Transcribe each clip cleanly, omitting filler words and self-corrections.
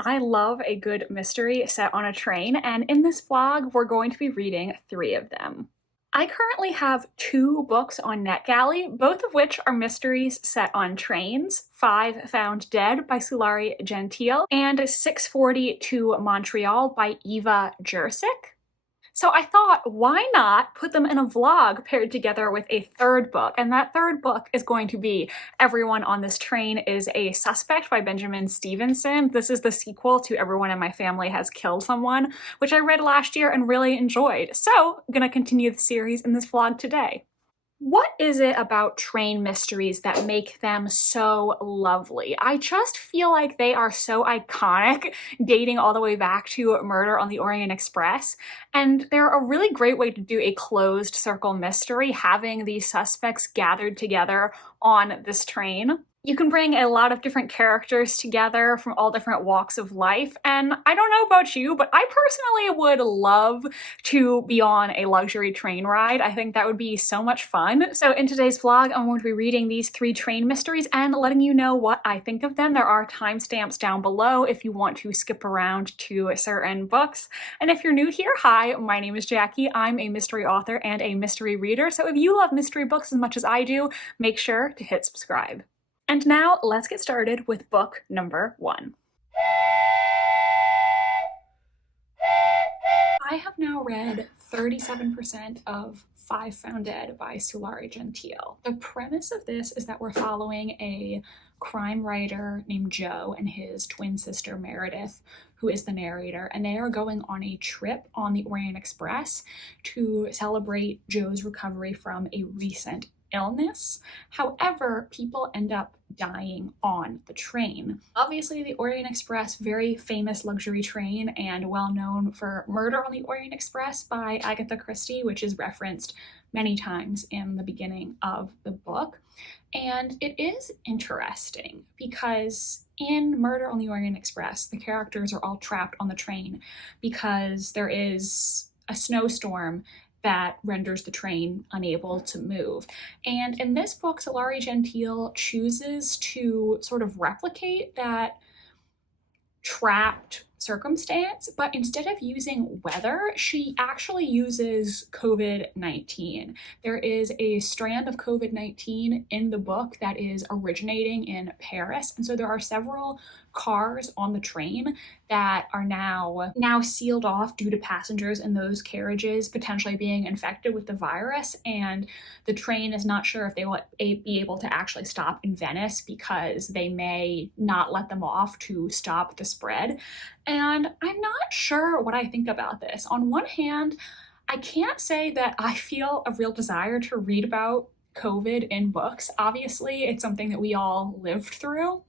I love a good mystery set on a train, and in this vlog, we're going to be reading 3 of them. I currently have 2 books on NetGalley, both of which are mysteries set on trains: 5 Found Dead by Sulari Gentill and 640 to Montreal by Eva Jurcyzk. So I thought, why not put them in a vlog paired together with a 3rd book? And that 3rd book is going to be Everyone on This Train is a Suspect by Benjamin Stevenson. This is the sequel to Everyone in My Family Has Killed Someone, which I read last year and really enjoyed. So I'm gonna continue the series in this vlog today. What is it about train mysteries that make them so lovely? I just feel like they are so iconic, dating all the way back to Murder on the Orient Express, and they're a really great way to do a closed circle mystery, having these suspects gathered together on this train. You can bring a lot of different characters together from all different walks of life, and I don't know about you, but I personally would love to be on a luxury train ride. I think that would be so much fun. So in today's vlog, I'm going to be reading these 3 train mysteries and letting you know what I think of them. There are timestamps down below if you want to skip around to certain books. And if you're new here, hi, my name is Jackie. I'm a mystery author and a mystery reader, so if you love mystery books as much as I do, make sure to hit subscribe. And now let's get started with book number 1. I have now read 37% of 5 Found Dead by Sulari Gentill. The premise of this is that we're following a crime writer named Joe and his twin sister Meredith, who is the narrator, and they are going on a trip on the Orient Express to celebrate Joe's recovery from a recent illness. However, people end up dying on the train. Obviously, the Orient Express, very famous luxury train and well known for Murder on the Orient Express by Agatha Christie, which is referenced many times in the beginning of the book. And it is interesting because in Murder on the Orient Express, the characters are all trapped on the train because there is a snowstorm that renders the train unable to move. And in this book, Sulari Gentill chooses to sort of replicate that trapped circumstance, but instead of using weather, she actually uses COVID-19. There is a strand of COVID-19 in the book that is originating in Paris, and so there are several cars on the train that are now sealed off due to passengers in those carriages potentially being infected with the virus, and the train is not sure if they will be able to actually stop in Venice because they may not let them off to stop the spread. And I'm not sure what I think about this. On one hand, I can't say that I feel a real desire to read about COVID in books. Obviously, it's something that we all lived through.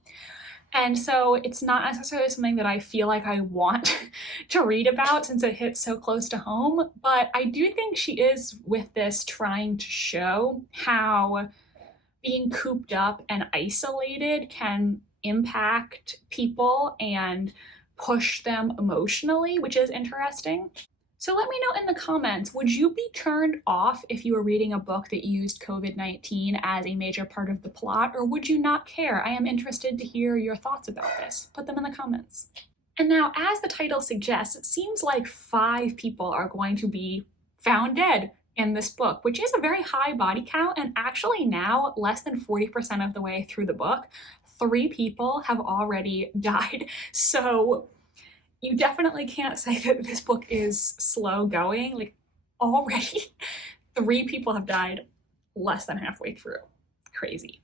And so it's not necessarily something that I feel like I want to read about since it hits so close to home. But I do think she is, with this, trying to show how being cooped up and isolated can impact people and push them emotionally, which is interesting. So let me know in the comments, would you be turned off if you were reading a book that used COVID-19 as a major part of the plot, or would you not care? I am interested to hear your thoughts about this. Put them in the comments. And now, as the title suggests, it seems like 5 people are going to be found dead in this book, which is a very high body count, and actually now, less than 40% of the way through the book, 3 people have already died. So you definitely can't say that this book is slow going. Like, already 3 people have died less than halfway through. Crazy.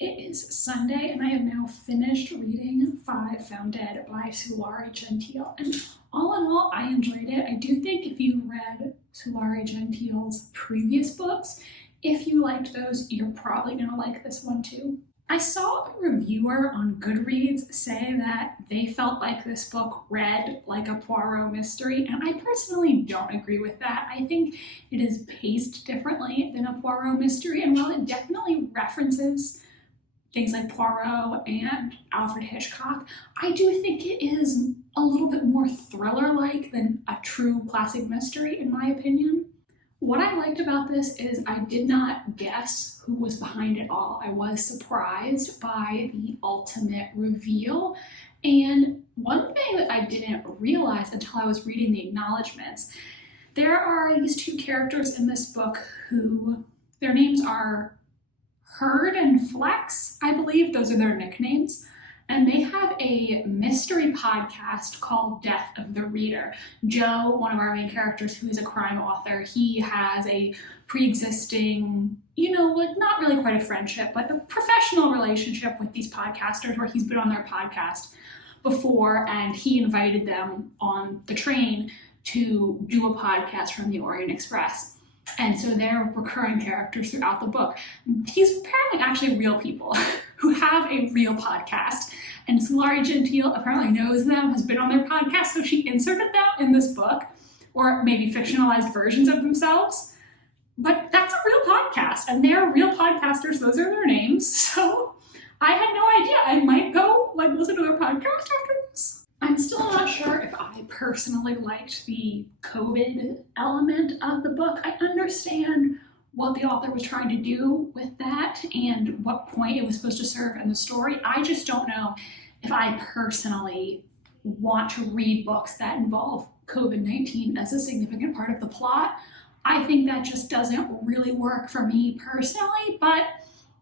It is Sunday and I have now finished reading 5 Found Dead by Sulari Gentill, and all in all, I enjoyed it. I do think if you read Sulari Gentill's previous books, if you liked those, you're probably gonna like this one too. I saw a reviewer on Goodreads say that they felt like this book read like a Poirot mystery, and I personally don't agree with that. I think it is paced differently than a Poirot mystery, and while it definitely references things like Poirot and Alfred Hitchcock, I do think it is a little bit more thriller-like than a true classic mystery, in my opinion. What I liked about this is I did not guess who was behind it all. I was surprised by the ultimate reveal. And one thing that I didn't realize until I was reading the acknowledgments, there are these two characters in this book who, their names are Herd and Flex, I believe those are their nicknames. And they have a mystery podcast called Death of the Reader. Joe, one of our main characters, who is a crime author, he has a pre-existing, like not really quite a friendship, but a professional relationship with these podcasters where he's been on their podcast before, and he invited them on the train to do a podcast from the Orient Express. And so they're recurring characters throughout the book. These apparently actually real people who have a real podcast. And Sulari Gentill apparently knows them, has been on their podcast, so she inserted them in this book, or maybe fictionalized versions of themselves. But that's a real podcast, and they're real podcasters, those are their names. So I had no idea. I might go listen to their podcast after this. I'm still not sure if I personally liked the COVID element of the book. I understand what the author was trying to do with that and what point it was supposed to serve in the story. I just don't know if I personally want to read books that involve COVID-19 as a significant part of the plot. I think that just doesn't really work for me personally, but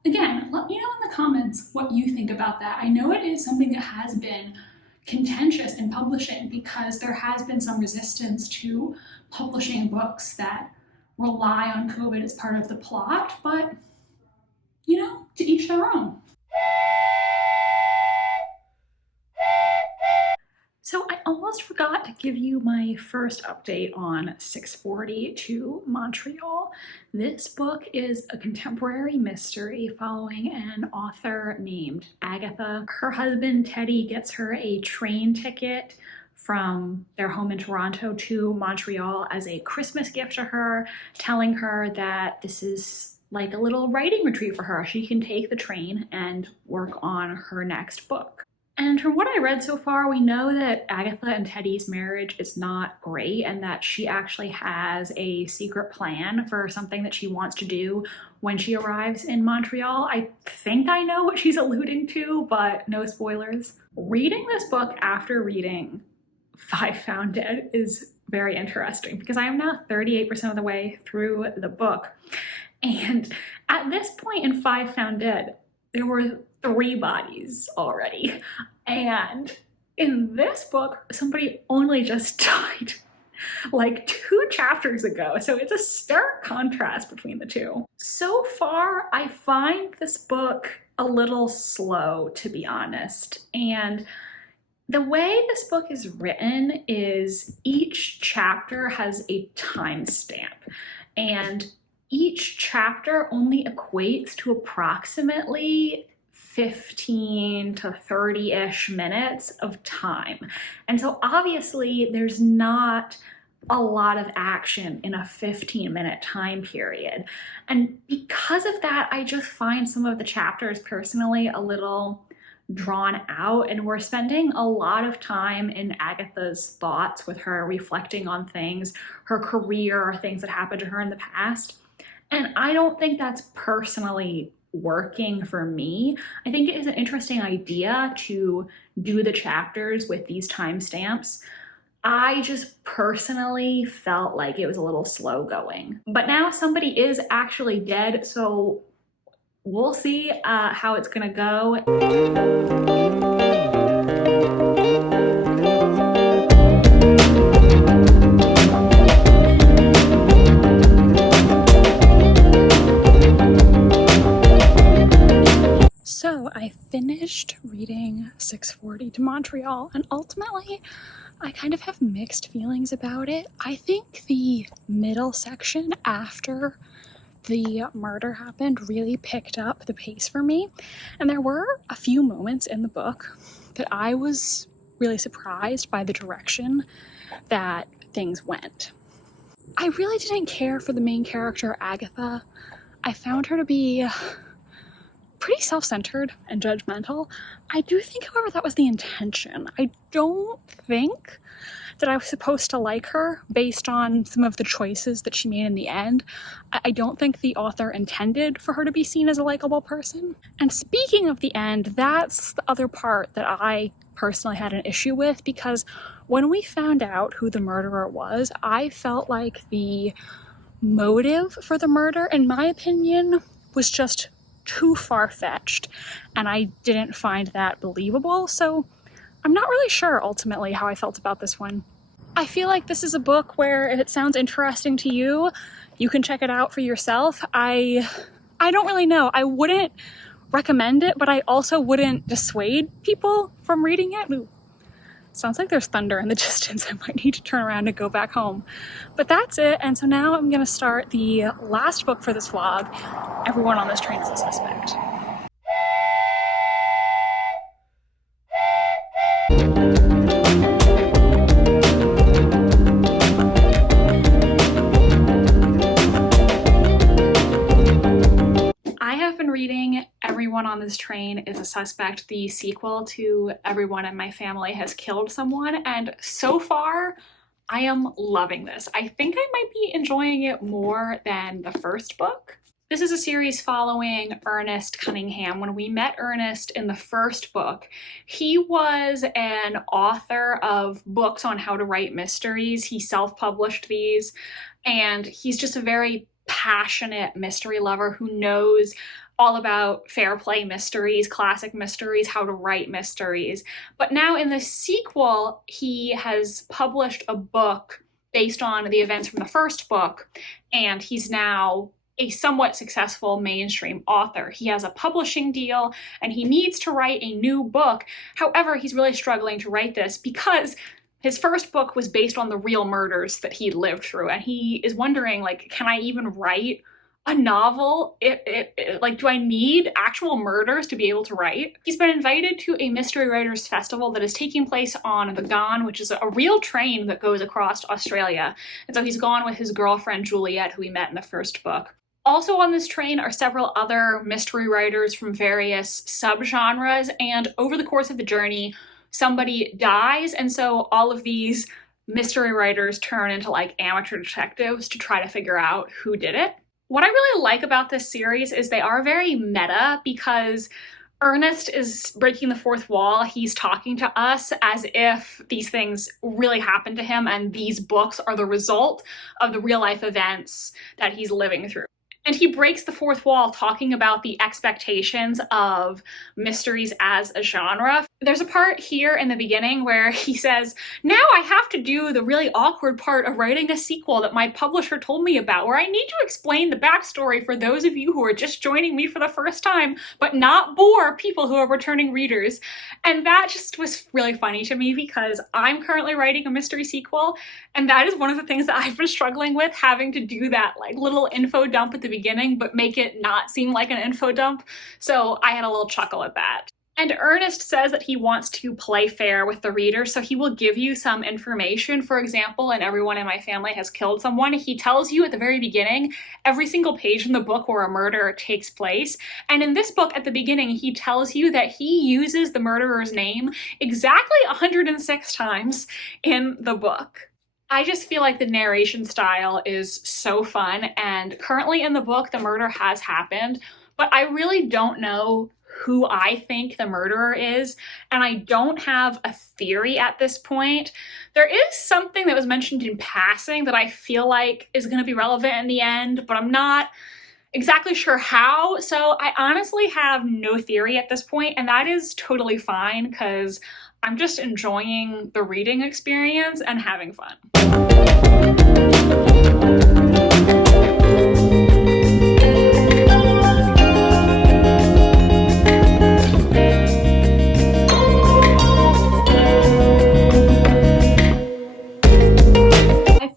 again, let me know in the comments what you think about that. I know it is something that has been contentious in publishing because there has been some resistance to publishing books that rely on COVID as part of the plot, but to each their own. So I almost forgot to give you my first update on 640 to Montreal. This book is a contemporary mystery following an author named Agatha. Her husband, Teddy, gets her a train ticket from their home in Toronto to Montreal as a Christmas gift to her, telling her that this is like a little writing retreat for her. She can take the train and work on her next book. And from what I read so far, we know that Agatha and Teddy's marriage is not great and that she actually has a secret plan for something that she wants to do when she arrives in Montreal. I think I know what she's alluding to, but no spoilers. Reading this book after reading Five Found Dead is very interesting because I am now 38% of the way through the book. And at this point in Five Found Dead, there were 3 bodies already. And in this book, somebody only just died like 2 chapters ago. So it's a stark contrast between the two. So far, I find this book a little slow, to be honest. And the way this book is written is each chapter has a timestamp, and each chapter only equates to approximately 15 to 30-ish minutes of time. And so obviously there's not a lot of action in a 15-minute time period. And because of that, I just find some of the chapters personally a little drawn out, and we're spending a lot of time in Agatha's thoughts with her reflecting on things, her career, or things that happened to her in the past. And I don't think that's personally working for me. I think it is an interesting idea to do the chapters with these timestamps. I just personally felt like it was a little slow going. But now somebody is actually dead, so we'll see how it's gonna go. So I finished reading 640 to Montreal, and ultimately I kind of have mixed feelings about it. I think the middle section after the murder happened really picked up the pace for me, and there were a few moments in the book that I was really surprised by the direction that things went. I really didn't care for the main character, Agatha. I found her to be pretty self-centered and judgmental. I do think, however, that was the intention. I don't think that I was supposed to like her based on some of the choices that she made in the end. I don't think the author intended for her to be seen as a likable person. And speaking of the end, that's the other part that I personally had an issue with, because when we found out who the murderer was, I felt like the motive for the murder, in my opinion, was just too far-fetched, and I didn't find that believable, so I'm not really sure ultimately how I felt about this one. I feel like this is a book where if it sounds interesting to you, you can check it out for yourself. I don't really know. I wouldn't recommend it, but I also wouldn't dissuade people from reading it. Ooh, sounds like there's thunder in the distance. I might need to turn around and go back home. But that's it, and so now I'm gonna start the last book for this vlog, Everyone on This Train is a Suspect. I have been reading Everyone on This Train is a Suspect, the sequel to Everyone in My Family Has Killed Someone, and so far I am loving this. I think I might be enjoying it more than the first book. This is a series following Ernest Cunningham. When we met Ernest in the first book, he was an author of books on how to write mysteries. He self-published these, and he's just a very passionate mystery lover who knows all about fair play mysteries, classic mysteries, how to write mysteries. But now in the sequel, he has published a book based on the events from the first book, and he's now a somewhat successful mainstream author. He has a publishing deal and he needs to write a new book. However, he's really struggling to write this because his first book was based on the real murders that he lived through, and he is wondering, like, can I even write a novel? Like, do I need actual murders to be able to write? He's been invited to a Mystery Writers Festival that is taking place on the Gone, which is a real train that goes across Australia. And so he's gone with his girlfriend Juliet, who we met in the first book. Also on this train are several other mystery writers from various subgenres, and over the course of the journey, somebody dies, and so all of these mystery writers turn into like amateur detectives to try to figure out who did it. What I really like about this series is they are very meta, because Ernest is breaking the fourth wall. He's talking to us as if these things really happened to him and these books are the result of the real life events that he's living through. And he breaks the fourth wall talking about the expectations of mysteries as a genre. There's a part here in the beginning where he says, now I have to do the really awkward part of writing a sequel that my publisher told me about, where I need to explain the backstory for those of you who are just joining me for the first time, but not bore people who are returning readers. And that just was really funny to me, because I'm currently writing a mystery sequel, and that is one of the things that I've been struggling with, having to do that like little info dump at the beginning, but make it not seem like an info dump. So I had a little chuckle at that. And Ernest says that he wants to play fair with the reader, so he will give you some information. For example, in Everyone in My Family Has Killed Someone, he tells you at the very beginning every single page in the book where a murder takes place. And in this book, at the beginning, he tells you that he uses the murderer's name exactly 106 times in the book. I just feel like the narration style is so fun, and currently in the book, the murder has happened, but I really don't know who I think the murderer is, and I don't have a theory at this point. There is something that was mentioned in passing that I feel like is going to be relevant in the end, but I'm not exactly sure how, so I honestly have no theory at this point, and that is totally fine, because I'm just enjoying the reading experience and having fun.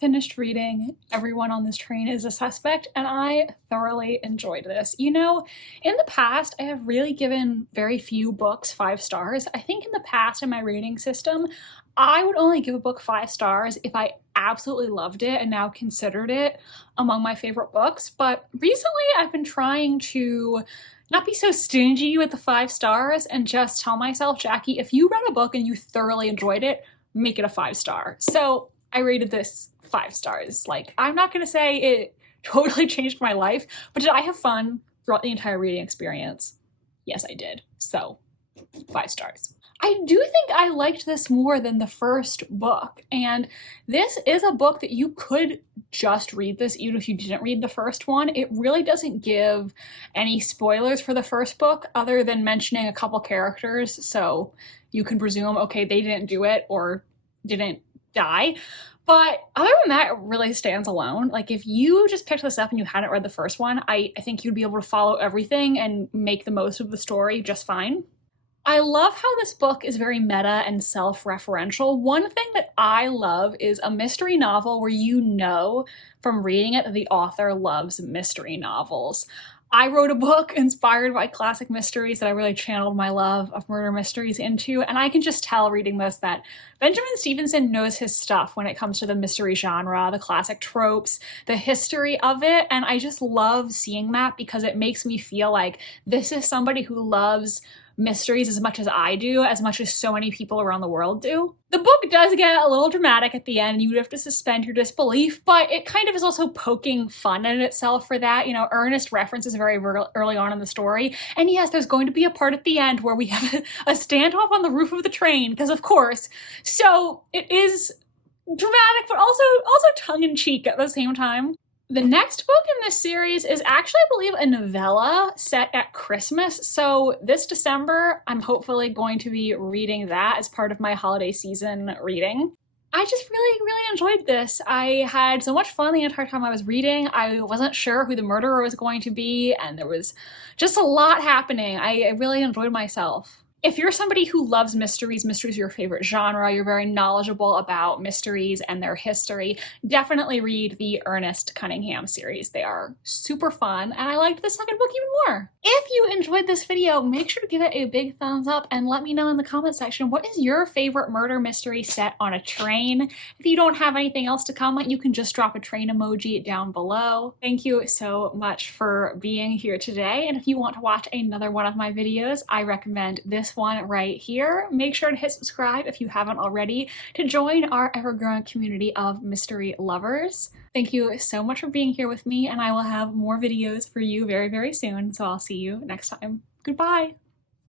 Finished reading Everyone on This Train is a Suspect, and I thoroughly enjoyed this. You know, in the past, I have really given very few books 5 stars. I think in the past in my rating system, I would only give a book 5 stars if I absolutely loved it and now considered it among my favorite books. But recently I've been trying to not be so stingy with the 5 stars and just tell myself, Jackie, if you read a book and you thoroughly enjoyed it, make it a 5-star. So I rated this 5 stars. Like, I'm not gonna say it totally changed my life, but did I have fun throughout the entire reading experience? Yes, I did. So 5 stars. I do think I liked this more than the first book, and this is a book that you could just read this even if you didn't read the first one. It really doesn't give any spoilers for the first book other than mentioning a couple characters, so you can presume, okay, they didn't do it or didn't die. But other than that, it really stands alone. Like, if you just picked this up and you hadn't read the first one, I think you'd be able to follow everything and make the most of the story just fine. I love how this book is very meta and self-referential. One thing that I love is a mystery novel where you know from reading it that the author loves mystery novels. I wrote a book inspired by classic mysteries that I really channeled my love of murder mysteries into, and I can just tell reading this that Benjamin Stevenson knows his stuff when it comes to the mystery genre, the classic tropes, the history of it, and I just love seeing that because it makes me feel like this is somebody who loves mysteries as much as I do, as much as so many people around the world do. The book does get a little dramatic at the end. You would have to suspend your disbelief, but it kind of is also poking fun in itself for that. You know, Ernest references very early on in the story. And yes, there's going to be a part at the end where we have a standoff on the roof of the train, because of course. So it is dramatic, but also tongue-in-cheek at the same time. The next book in this series is actually, I believe, a novella set at Christmas. So this December, I'm hopefully going to be reading that as part of my holiday season reading. I just really enjoyed this. I had so much fun the entire time I was reading. I wasn't sure who the murderer was going to be, and there was just a lot happening. I really enjoyed myself. If you're somebody who loves mysteries, mysteries are your favorite genre, you're very knowledgeable about mysteries and their history, definitely read the Ernest Cunningham series. They are super fun, and I liked the second book even more. If you enjoyed this video, make sure to give it a big thumbs up and let me know in the comment section, what is your favorite murder mystery set on a train? If you don't have anything else to comment, you can just drop a train emoji down below. Thank you so much for being here today, and if you want to watch another one of my videos, I recommend this one right here. Make sure to hit subscribe if you haven't already to join our ever-growing community of mystery lovers. Thank you so much for being here with me, and I will have more videos for you very soon, so I'll see you next time. Goodbye!